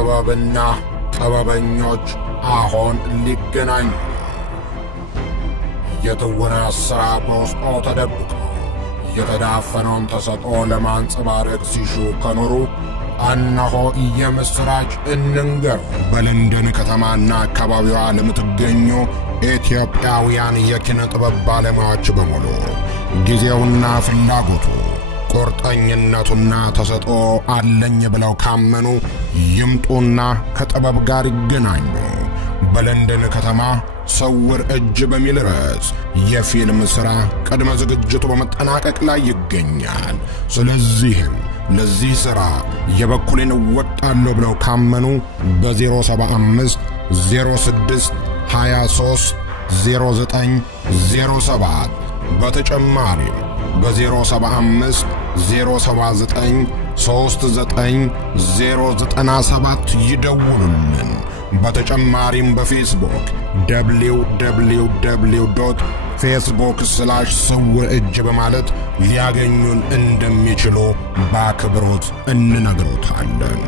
ጥበብና ጥበበኞች አሁን ሊገናኙ የትወና ሥራ በውስጡ ተደብቆ የተዳፈነውን ተሰጥኦ ለማንጸባረቅ ሲሹ ከኖሩ እነሆ የምሥራች እንንገር። በለንደን ከተማና አካባቢዋ ለምትገኙ ኢትዮጵያውያን የኪነ ጥበብ ባለሙያዎች በሙሉ ጊዜውና ፍላጎቱ ቁርጠኝነቱና ተሰጥኦ አለኝ ብለው ካመኑ ይምጡና ከጥበብ ጋር ይገናኙ። በለንደን ከተማ ሰውር እጅ በሚል ርዕስ የፊልም ሥራ ቅድመ ዝግጅቱ በመጠናቀቅ ላይ ይገኛል። ስለዚህም ለዚህ ሥራ የበኩሌን እወጣለሁ ብለው ካመኑ በ075 06 23 0907 በተጨማሪም በ075 079 39097 ይደውሉልን። በተጨማሪም በፌስቡክ www.facebook/ስውር እጅ በማለት ሊያገኙን እንደሚችሉ በአክብሮት እንነግሮታለን።